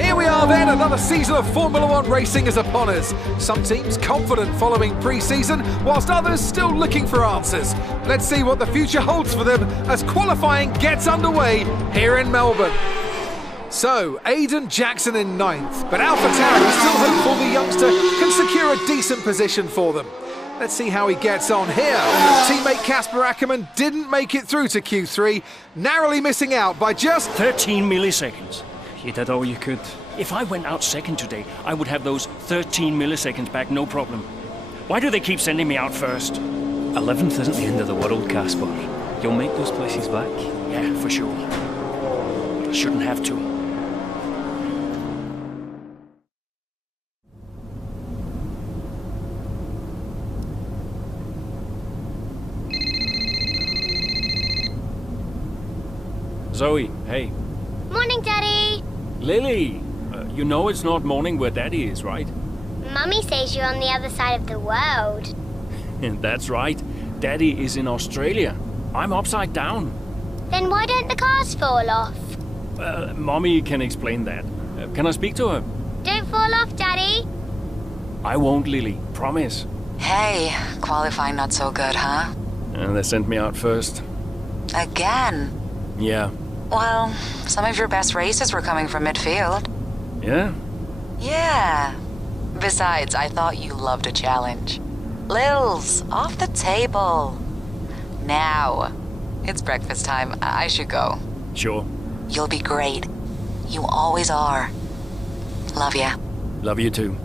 Here we are then, another season of Formula One racing is upon us. Some teams confident following pre-season, whilst others still looking for answers. Let's see what the future holds for them as qualifying gets underway here in Melbourne. So, Aidan Jackson in 9th, but AlphaTauri still hopeful the youngster can secure a decent position for them. Let's see how he gets on here. Teammate Casper Ackerman didn't make it through to Q3, narrowly missing out by just 13 milliseconds. You did all you could. If I went out second today, I would have those 13 milliseconds back, no problem. Why do they keep sending me out first? 11th isn't the end of the world, Casper. You'll make those places back. Yeah, for sure. But I shouldn't have to. Zoe, hey. Morning, Daddy. Lily, you know it's not morning where Daddy is, right? Mummy says you're on the other side of the world. That's right. Daddy is in Australia. I'm upside down. Then why don't the cars fall off? Mommy can explain that. Can I speak to her? Don't fall off, Daddy. I won't, Lily. Promise. Hey, qualifying not so good, huh? And they sent me out first. Again? Yeah. Well, some of your best races were coming from midfield. Yeah? Yeah. Besides, I thought you loved a challenge. Lils, off the table. Now. It's breakfast time. I should go. Sure. You'll be great. You always are. Love ya. Love you too.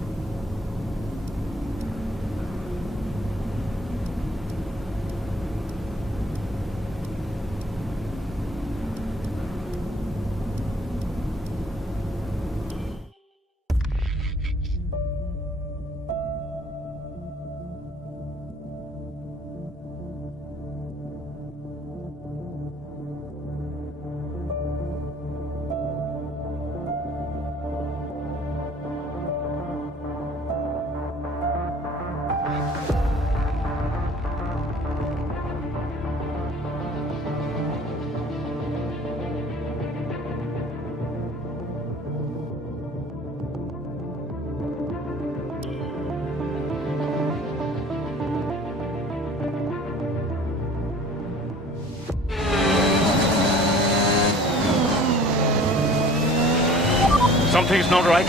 Something's not right.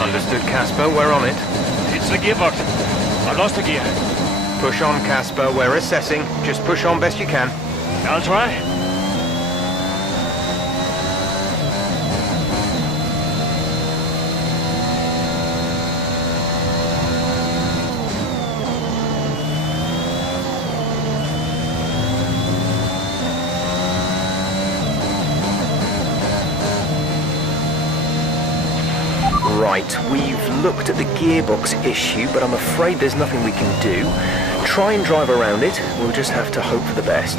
Understood, Casper. We're on it. It's the gearbox. I lost a gear. Push on, Casper. We're assessing. Just push on best you can. I'll try. Right, we've looked at the gearbox issue, but I'm afraid there's nothing we can do. Try and drive around it. We'll just have to hope for the best.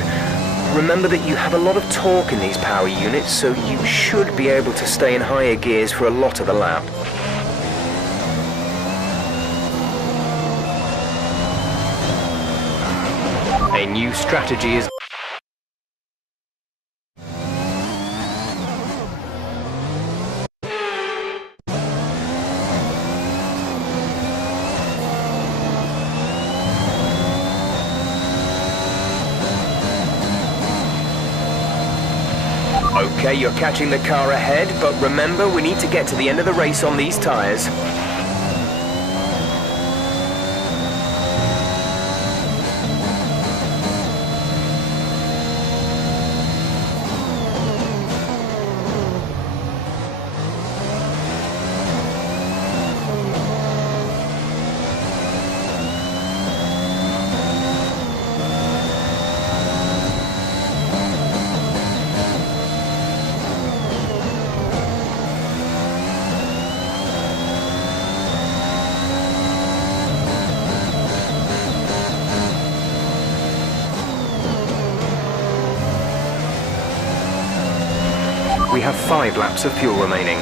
Remember that you have a lot of torque in these power units, so you should be able to stay in higher gears for a lot of the lap. A new strategy is... Okay, you're catching the car ahead, but remember, we need to get to the end of the race on these tyres. We have 5 laps of fuel remaining.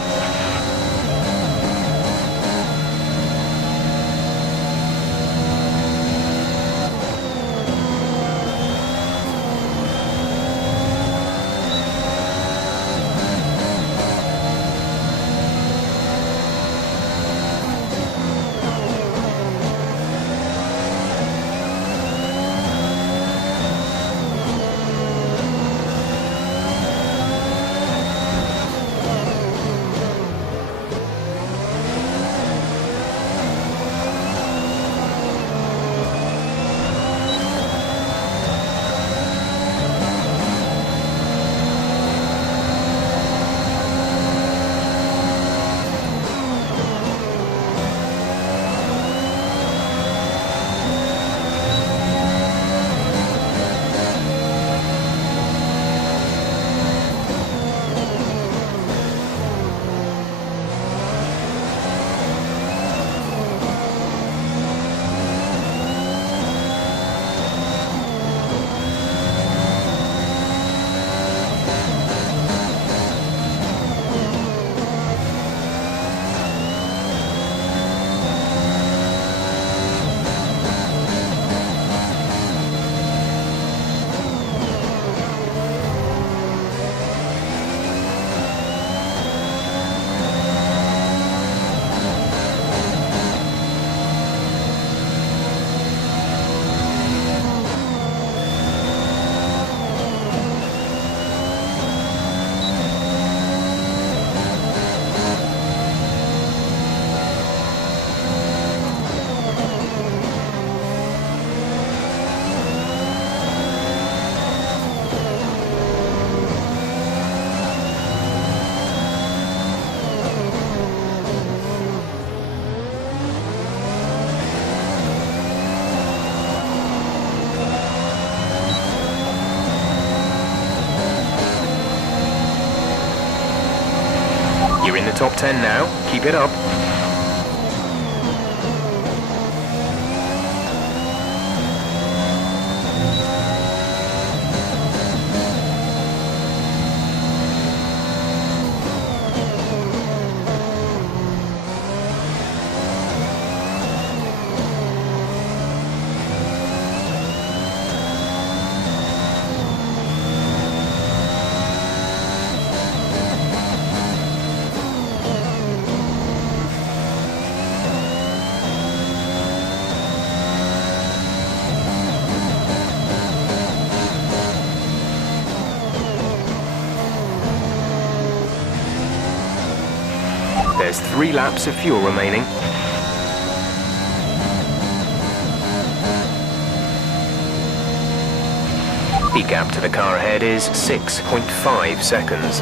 the top 10 now. Keep it up. There's 3 laps of fuel remaining. The gap to the car ahead is 6.5 seconds.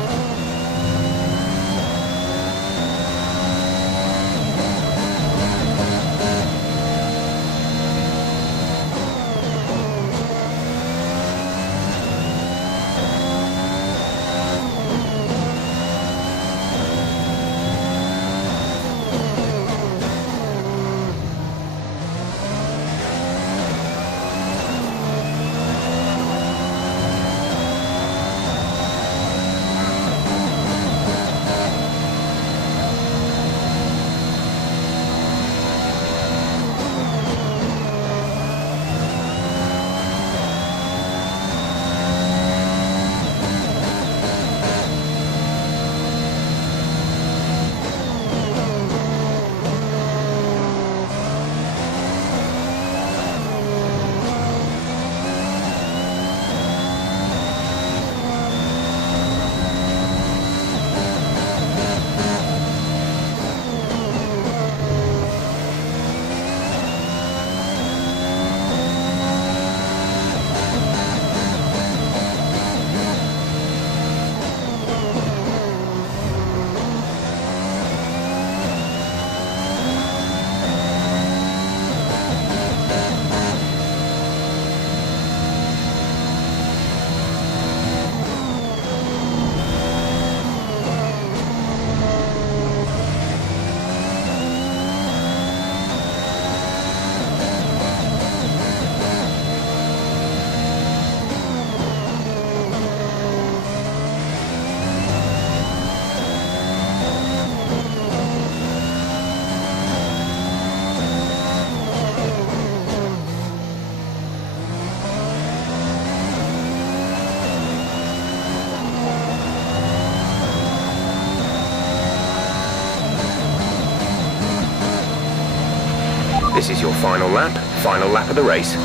This is your final lap of the race.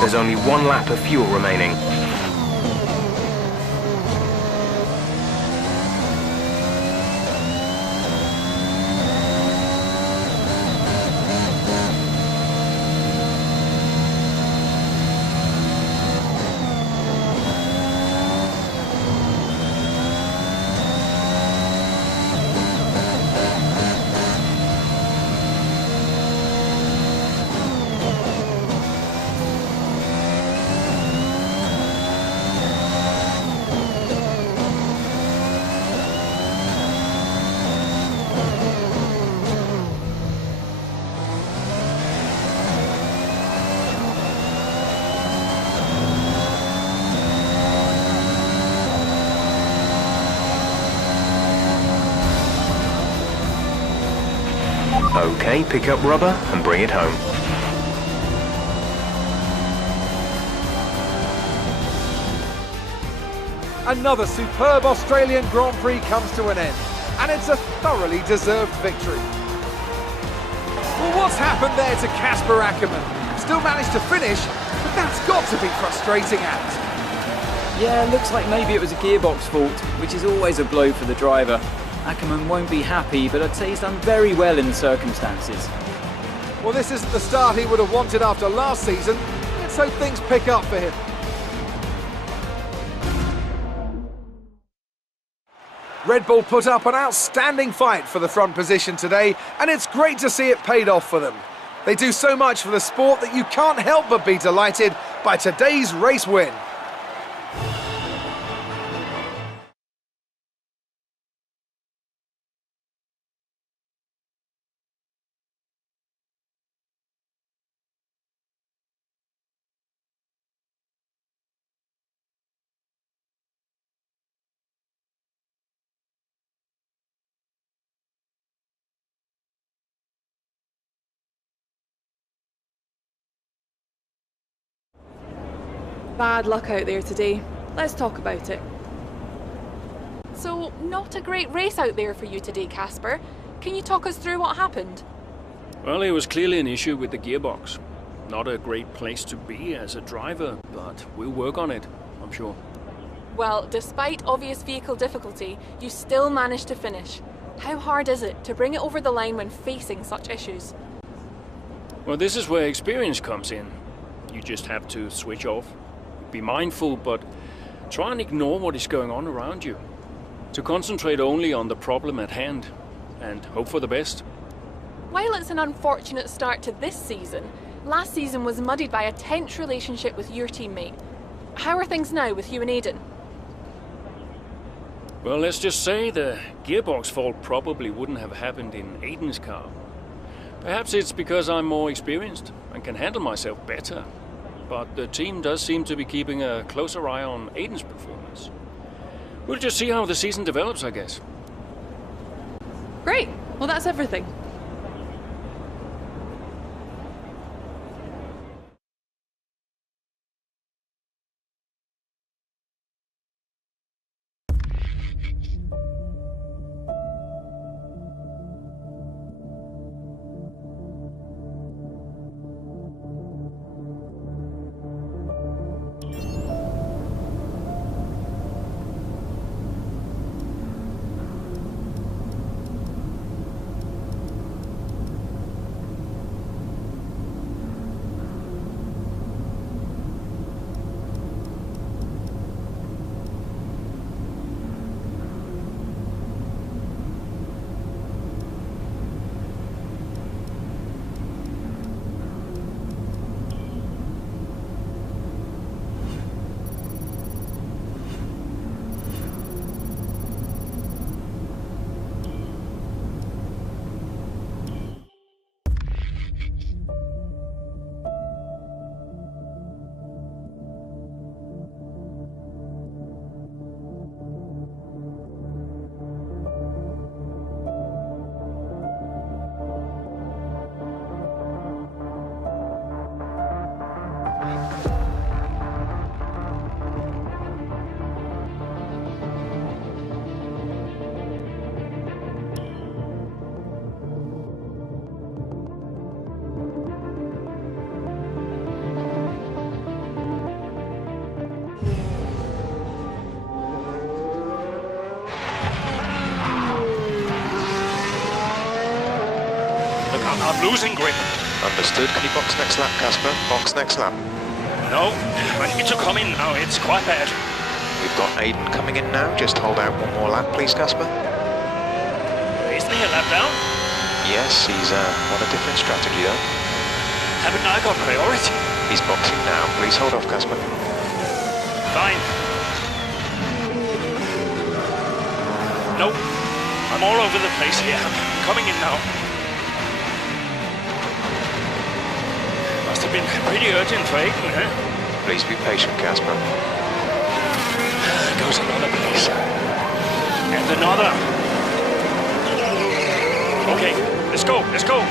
There's only 1 lap of fuel remaining. Okay, pick up rubber and bring it home. Another superb Australian Grand Prix comes to an end, and it's a thoroughly deserved victory. Well, what's happened there to Casper Ackermann? still managed to finish, but that's got to be frustrating, Ant. Yeah, looks like maybe it was a gearbox fault, which is always a blow for the driver. Ackerman won't be happy, but I'd say he's done very well in the circumstances. Well, this isn't the start he would have wanted after last season. Let's hope things pick up for him. Red Bull put up an outstanding fight for the front position today, and it's great to see it paid off for them. They do so much for the sport that you can't help but be delighted by today's race win. Bad luck out there today. Let's talk about it. So, not a great race out there for you today, Casper. Can you talk us through what happened? Well, it was clearly an issue with the gearbox. Not a great place to be as a driver, but we'll work on it, I'm sure. Well, despite obvious vehicle difficulty, you still managed to finish. How hard is it to bring it over the line when facing such issues? Well, this is where experience comes in. You just have to switch off. Be mindful, but try and ignore what is going on around you. To concentrate only on the problem at hand, and hope for the best. While it's an unfortunate start to this season, last season was muddied by a tense relationship with your teammate. How are things now with you and Aiden? Well, let's just say the gearbox fault probably wouldn't have happened in Aiden's car. Perhaps it's because I'm more experienced and can handle myself better. But the team does seem to be keeping a closer eye on Aiden's performance. We'll just see how the season develops, I guess. Great. Well, that's everything. I'm losing grip. Understood. Can you box next lap, Casper? Box next lap. No, I need to come in now. It's quite bad. We've got Aiden coming in now. Just hold out one more lap, please, Casper. Isn't he a lap down? Yes, he's on a different strategy, though. Haven't I got priority? He's boxing now. Please hold off, Casper. Fine. Nope. I'm all over the place here. I'm coming in now. Must have been pretty urgent for Aiden, huh? Please be patient, Casper. There goes another place. And another. Okay, let's go, let's go.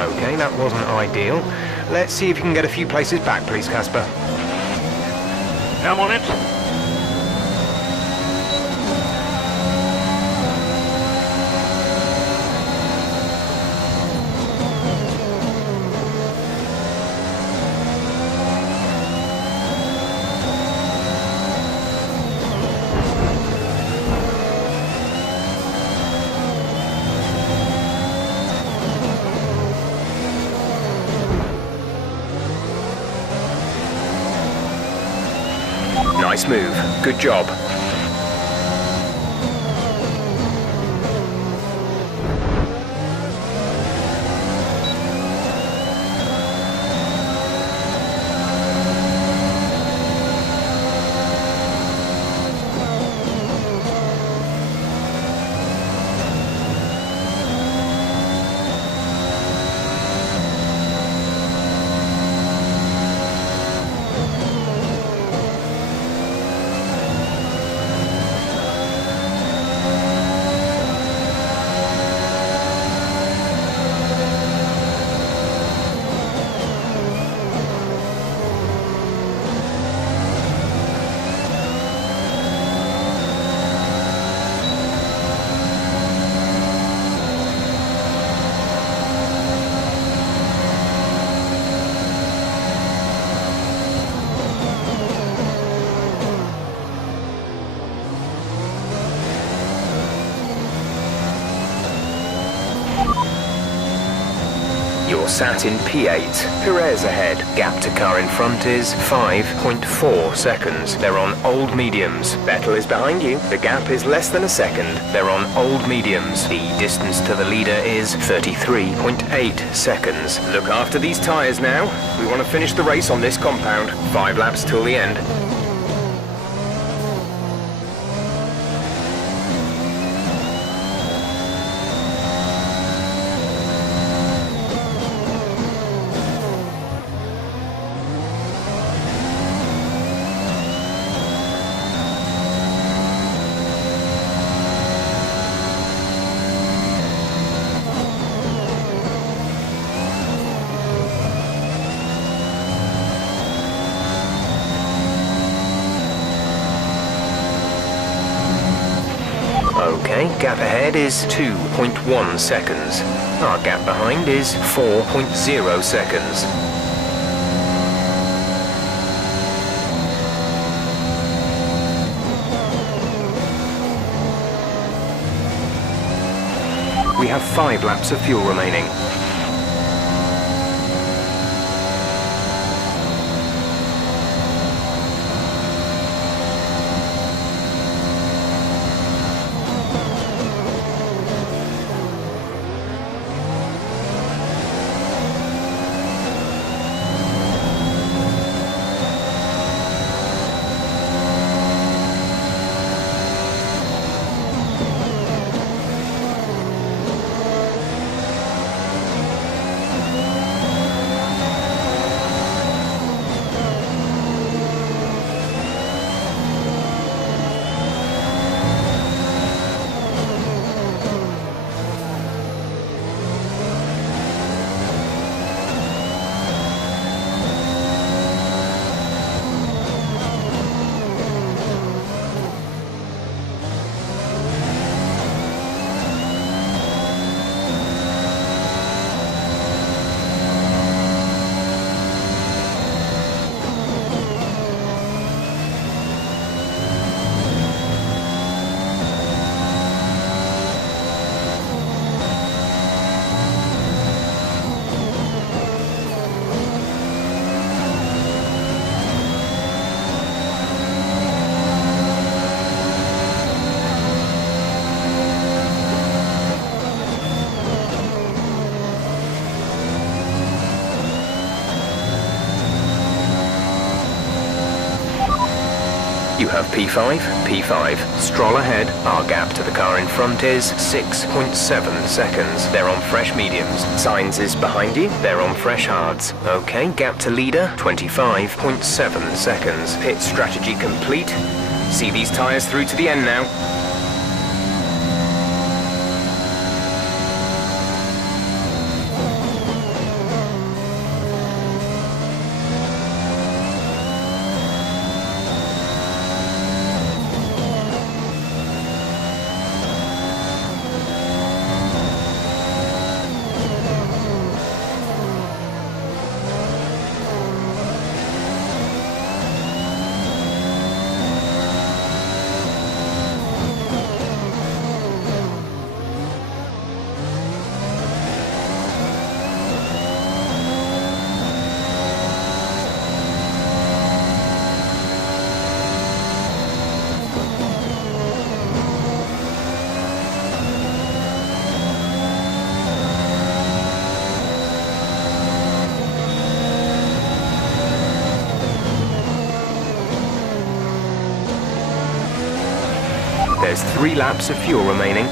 Okay, Okay, that wasn't ideal. Let's see if you can get a few places back, please, Casper. I'm on it. Nice move. Good job. You're sat in P8. Perez ahead. Gap to car in front is 5.4 seconds. They're on old mediums. Vettel is behind you. The gap is less than a second. They're on old mediums. The distance to the leader is 33.8 seconds. Look after these tyres now. We want to finish the race on this compound. 5 laps till the end. Okay, gap ahead is 2.1 seconds. Our gap behind is 4.0 seconds. We have 5 laps of fuel remaining. You have P5, P5. Stroll ahead. Our gap to the car in front is 6.7 seconds. They're on fresh mediums. Sainz is behind you. They're on fresh hards. Okay, gap to leader, 25.7 seconds. Pit strategy complete. See these tyres through to the end now. There's 3 laps of fuel remaining.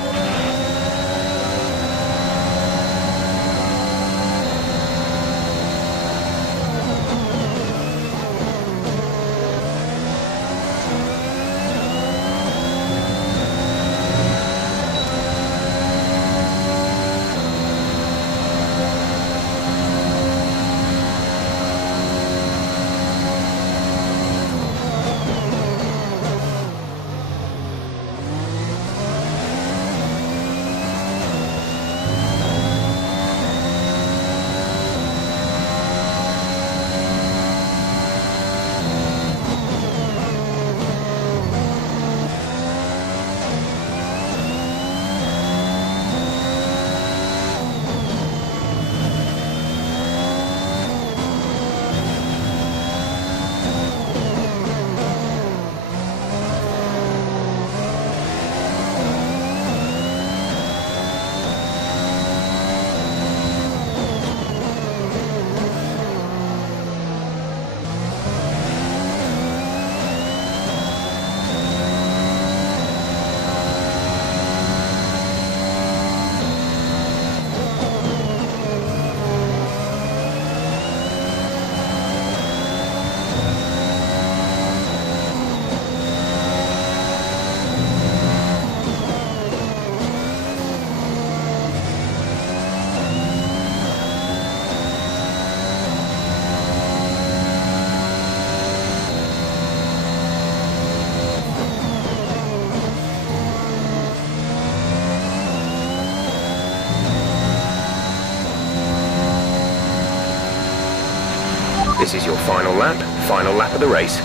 This is your final lap of the race.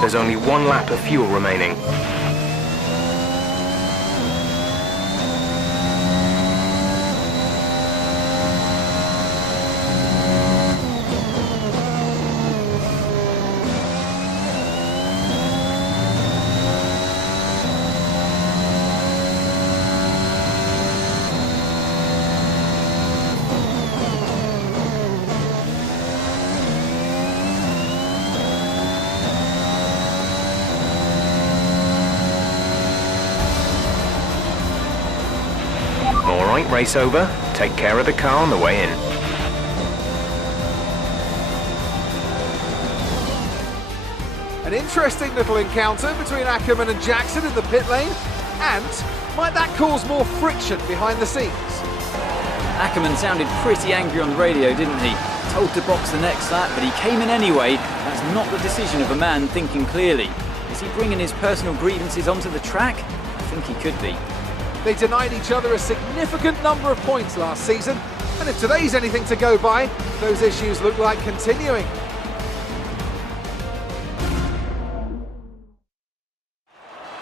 There's only 1 lap of fuel remaining. Alright, race over. Take care of the car on the way in. An interesting little encounter between Ackerman and Jackson in the pit lane, and might that cause more friction behind the scenes? Ackerman sounded pretty angry on the radio, didn't he? Told to box the next lap, but he came in anyway. That's not the decision of a man thinking clearly. Is he bringing his personal grievances onto the track? I think he could be. They denied each other a significant number of points last season, and if today's anything to go by, those issues look like continuing.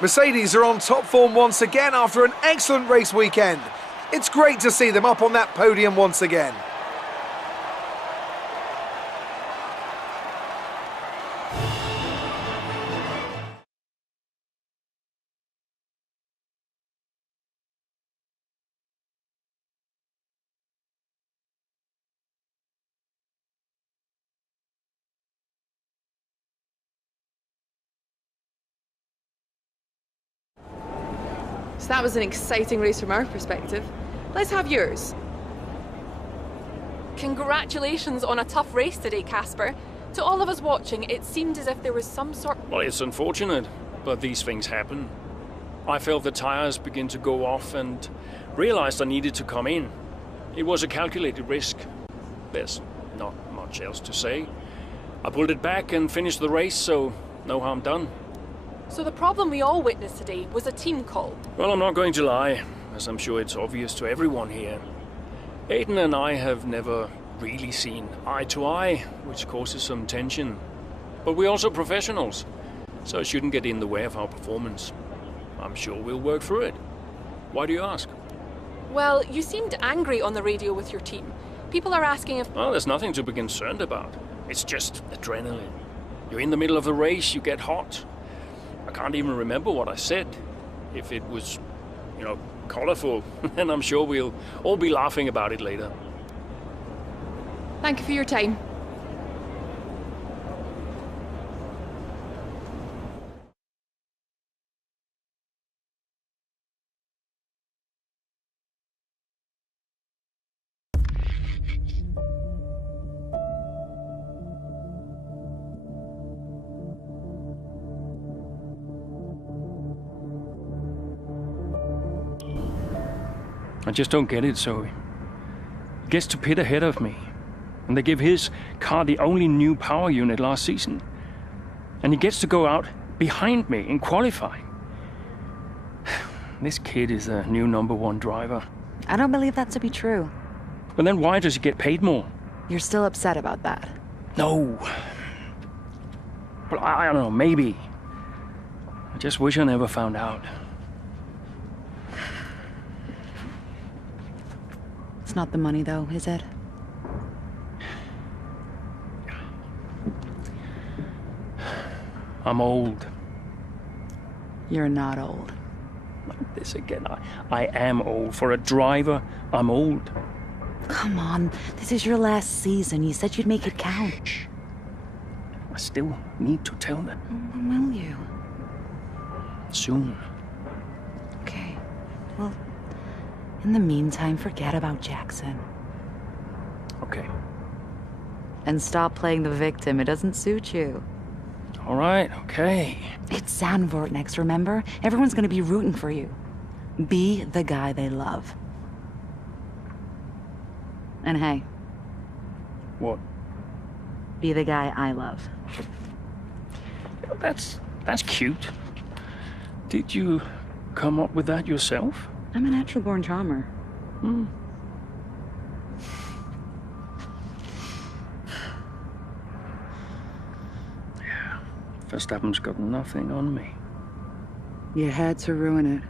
Mercedes are on top form once again after an excellent race weekend. It's great to see them up on that podium once again. So that was an exciting race from our perspective. Let's have yours. Congratulations on a tough race today, Casper. To all of us watching, it seemed as if there was some sort... Well, it's unfortunate, but these things happen. I felt the tires begin to go off and realized I needed to come in. It was a calculated risk. There's not much else to say. I pulled it back and finished the race, so no harm done. So the problem we all witnessed today was a team call. Well, I'm not going to lie, as I'm sure it's obvious to everyone here. Aiden and I have never really seen eye to eye, which causes some tension. But we're also professionals, so it shouldn't get in the way of our performance. I'm sure we'll work through it. Why do you ask? Well, you seemed angry on the radio with your team. People are asking if... Well, there's nothing to be concerned about. It's just adrenaline. You're in the middle of the race, you get hot. I can't even remember what I said. If it was, colorful, then I'm sure we'll all be laughing about it later. Thank you for your time. I just don't get it, Zoe. He gets to pit ahead of me, and they give his car the only new power unit last season. And he gets to go out behind me in qualifying. This kid is the new #1 driver. I don't believe that to be true. But then why does he get paid more? You're still upset about that? No. Well, I don't know, maybe. I just wish I never found out. It's not the money, though, is it? I'm old. You're not old. Like this again. I am old. For a driver, I'm old. Come on, this is your last season. You said you'd make it count. I still need to tell them. When will you? Soon. Okay. Well, in the meantime, forget about Jackson. Okay. And stop playing the victim. It doesn't suit you. All right, okay. It's Zandvoort next, remember? Everyone's gonna be rooting for you. Be the guy they love. And hey. What? Be the guy I love. That's cute. Did you come up with that yourself? I'm a natural-born charmer. Hmm. Yeah. Verstappen's got nothing on me. You had to ruin it.